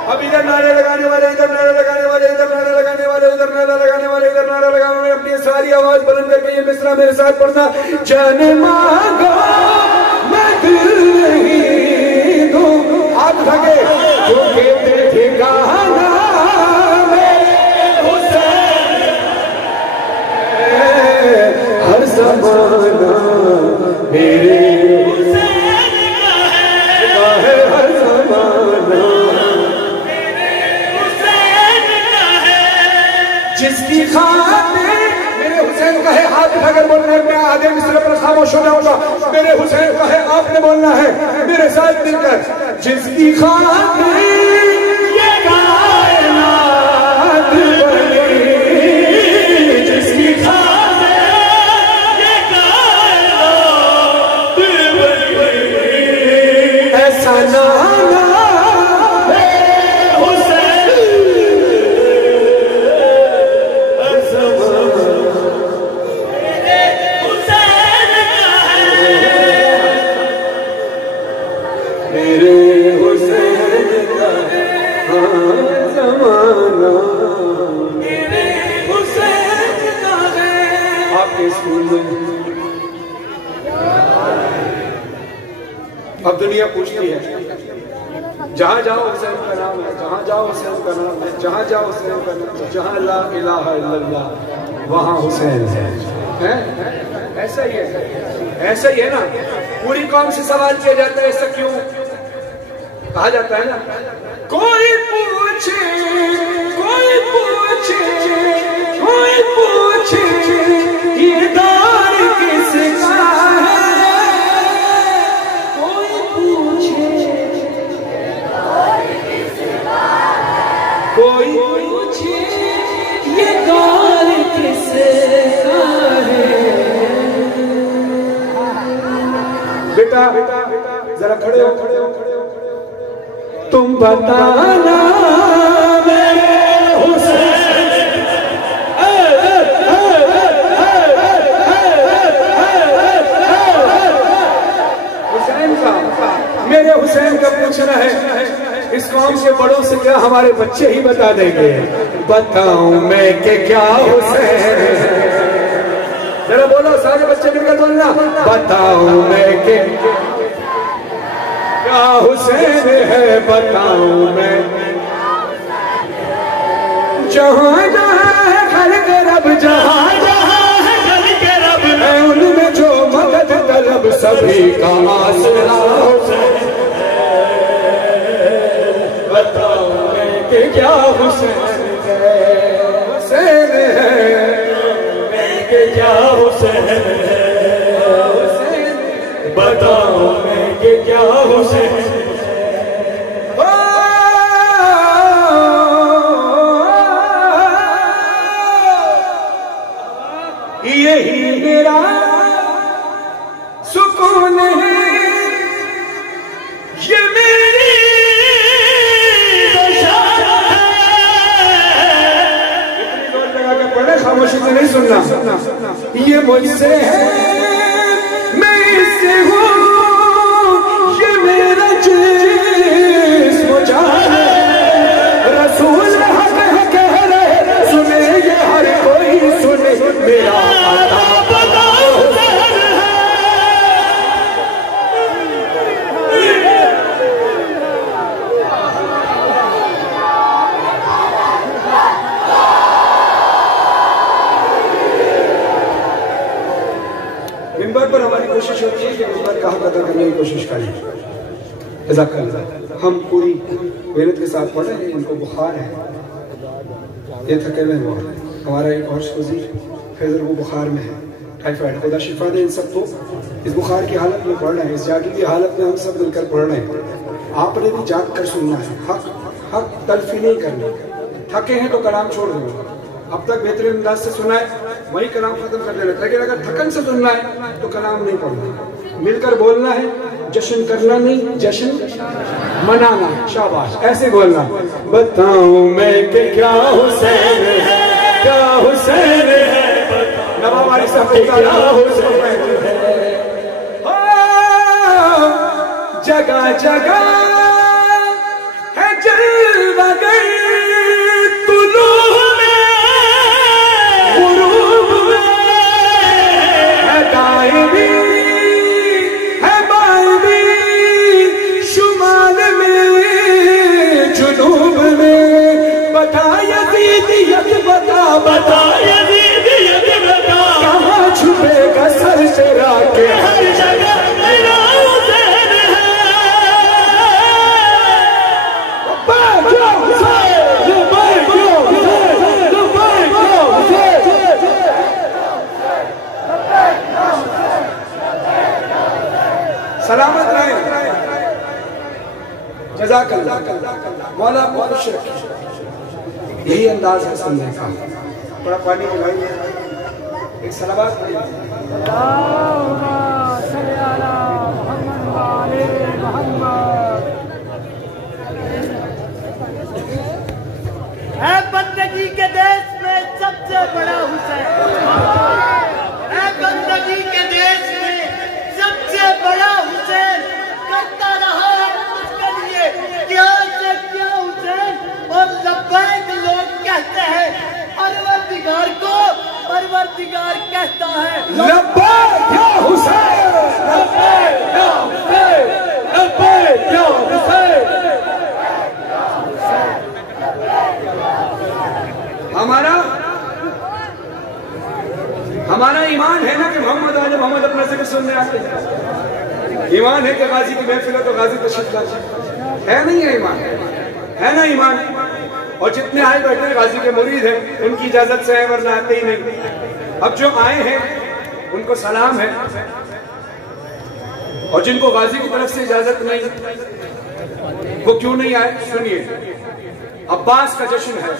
अब इधर नारे लगाने वाले, इधर नारे लगाने वाले, इधर नारे लगाने वाले, उधर नारा लगाने वाले, इधर नारा लगाने वाले, अपनी सारी आवाज बुलंद करके ये मिसरा मेरे साथ पढ़ना। जान मांगा मैं दिल नहीं दूं, हाथ उठाके, क्योंकि दिल ठिकाना मेरे हुसैन हर ज़माना मेरे हुसैन का है, हर ज़माना मेरे हुसैन का है। जिसकी खातिर मेरे हुसैन का है, हाथ उठाकर बोलना है। मैं आधे मिसरे पर खामोश हो जाऊंगा। मेरे हुसैन का है, आपने बोलना है मेरे साथ मिलकर। जिसकी खातिर ये कायनात बनी, जिसकी खातिर ये कायनात बनी, ऐसा नाना हुसैन मेरे हुसैन का है, मेरे हुसैन का ज़माना मेरे हुसैन का है। आपके स्कूल में अब दुनिया पूछती है, जहां जाओ हुसैन का नाम है, जहां जाओ हुसैन का नाम है, जहां जाओ हुसैन का नाम है, जहां ला इलाहा इल्लल्लाह वहां हुसैन है। ऐसा ही है, ऐसा ही है ना। पूरी कौम से सवाल किया जाता है, ऐसा क्यों कहा जाता है ना? कोई पूछे, कोई पूछे, कोई पूछे ये दौर किसका है, कोई पूछे कोई पूछे ये दौर किसका है। बेटा जरा खड़े हो, खड़े हो, खड़े हो। तुम बताना मेरे हुसैन, हुसैन का, मेरे हुसैन का पूछना है। इस कौम के बड़ों से क्या हमारे बच्चे ही बता देंगे? बताऊं मैं कि क्या हुसैन है? जरा बोलो, सारे बच्चे मिलकर बोलना, बताऊं मैं कि क्या हुसैन है, बताऊं मैं। जहां जहां है खलक रब जहाँ जहाँ है घर के रब है उनमें जो मदद तलब सभी का आसरा हुसैन बताओ मैं कि क्या हुसैन है हुसैन है मैं कि क्या हुसैन है बताओ मैं कि क्या हुसैन यही मेरा सुकून है ये मेरी दशा है। इतनी जोर लगा के पढ़े खामोशी से नहीं सुनना ये मुझसे है मैं इससे हूँ ये मेरा जिस्म जान है रसूल हक है कह रहे सुने ये हर कोई सुने मेरा आता बताओ मिंबर पर हमारी कोशिश होती है कि मिंबर का हक अदा करने की कोशिश करें। हम पूरी मेहनत के साथ पढ़ रहे हैं इनको बुखार है ये थके हुए हैं हमारा एक और सूजी फैजल वो बुखार में है टाइफाइड खुदा शिफा दे इन सबको इस बुखार की हालत में पढ़ रहे हैं इस जागी की हालत में हम सब मिलकर पढ़ रहे हैं आपने भी जाग कर सुनना है हक हक तलफी नहीं करनी थके हैं तो कलाम छोड़ दो अब तक बेहतरीन अंदाज से सुना है वही कलाम खत्म कर देना लेकिन अगर थकन से सुनना है तो कलाम नहीं पढ़ना मिलकर बोलना है जश्न करना नहीं जश्न मनाना शाबाश ऐसे बोलना बताऊं मैं कि क्या हुसैन है क्या हुसैन है नवाब वाली साहब क्या हुसैन है जगह जगह है जलवा गई तुलूह में गुरूब में है दाएं भी है बाएं भी शुमाल में जुनूब में बता यजीदियत बता बता यजीदियत बता कहाँ छुपेगा सर से राके हर जगह मेरा हुसैन है सलामत रहे जज़ाकल्लाह मौला आपको खुश रखे यही अंदाज है सुनने का थोड़ा पानी पिलाइए एक सलावत है बंदगी के देश में सबसे बड़ा हुसैन है बंदगी के देश में सबसे बड़ा हुसैन करता रहा है उसके लिए क्या से क्या हुसैन और लब्बैक लोग कहते हैं परवरदिगार को परवरदिगार कहता है लब्बैक या हुसैन लब्बैक या हुसैन लब्बैक या हुसैन हमारा ईमान है ना कि मोहम्मद आले मोहम्मद अपना जिक्र सुनने आते हैं ईमान है कि गाजी की महफिल है तो गाजी तशरीफ लाते है नहीं है ईमान है ना ईमान और जितने आए बैठे गाजी के मुरीद हैं उनकी इजाजत से है वरना आते ही नहीं अब जो आए हैं उनको सलाम है और जिनको गाजी की तरफ से इजाजत नहीं वो क्यों नहीं आए सुनिए अब्बास का जश्न है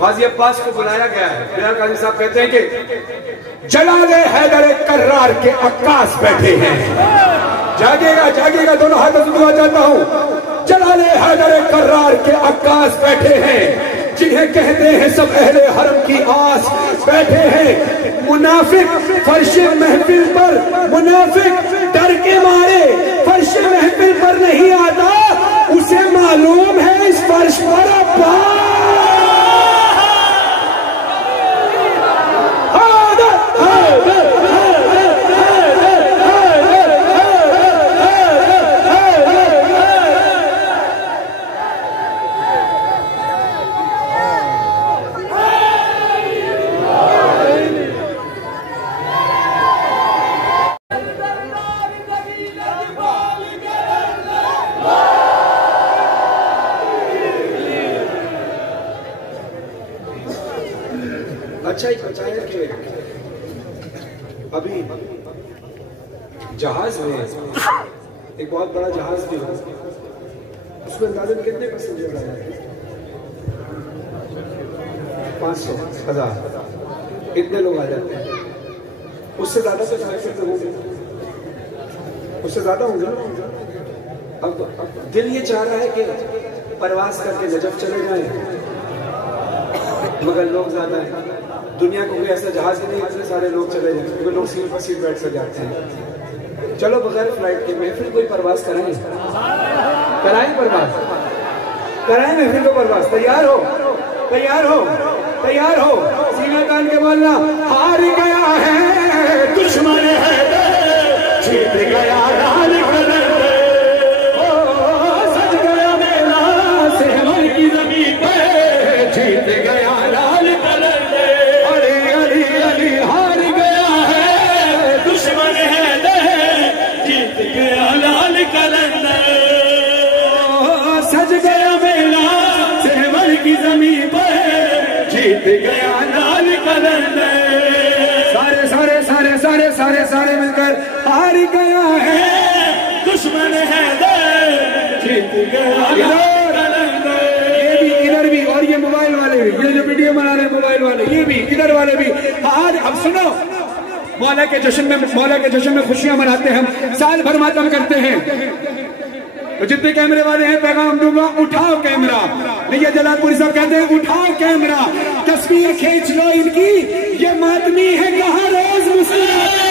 गाजी अब्बास को बुलाया गया है बिलाल गाजी साहब कहते हैं कि जलाले हैदर कर्रार के अक्कास बैठे हैं जागेगा जागेगा दोनों हाथों से दुआ चाहता हूं जलाले हैदर कर्रार के अक्कास बैठे हैं जिन्हें कहते हैं सब अहले हरम की आस बैठे हैं मुनाफिक फर्श महफिल पर मुनाफिक डर के मारे फर्श महफिल पर नहीं आता उसे मालूम है इस फर्श पर अब्बास अच्छा एक बताया कि अभी जहाज में एक बहुत बड़ा जहाज भी हो, उसमें अंदाजन कितने पैसेंजर आ जाते हैं? 500, 1000 इतने लोग आ जाते हैं। उससे ज्यादा तो ट्रैफिक होंगे, उससे ज्यादा होंगे ना। अब दिल ये चाह रहा है कि परवाज करके नजफ चले जाए, मगर लोग ज्यादा हैं। दुनिया को कोई ऐसा जहाज ही नहीं इतने सारे लोग चले जाए, क्योंकि लोग सीट पर सीट बैठ से जाते हैं। चलो बगैर फ्लाइट के महफिल कोई परवाज कराएं, कराएं परवाज, कराएं महफिल को परवाज। तैयार हो, तैयार हो, तैयार हो, सीना तान के बोलना, हार गया है दुश्मन है, जीत गया लाल कलर, सज गया मेला सहमन की जमीन पे, जीत गया लाल कलर, अरे अली अली हार गया है दुश्मन है, जीत गया लाल कलर, सज गया मेला सहमन की जमीन पे, जीत गया लाल कलर, सारे सारे सारे सारे सारे सारे मिलकर हार गया है दुश्मन है, जीत गया लाल कलर। ये भी इधर भी, और ये मोबाइल वाले भी, ये जो वीडियो बना रहे हैं मोबाइल वाले, ये भी इधर वाले भी। आज अब सुनो, मौला के जश्न में खुशियां मनाते हैं हम, साल भर मातम करते हैं। तो जितने कैमरे वाले हैं पैगाम दूंगा, उठाओ कैमरा। नहीं जलालपुरी साहब कहते हैं उठाओ कैमरा, तस्वीर खींच लो इनकी, ये मातमी है कहाँ रोज मुस्लिम।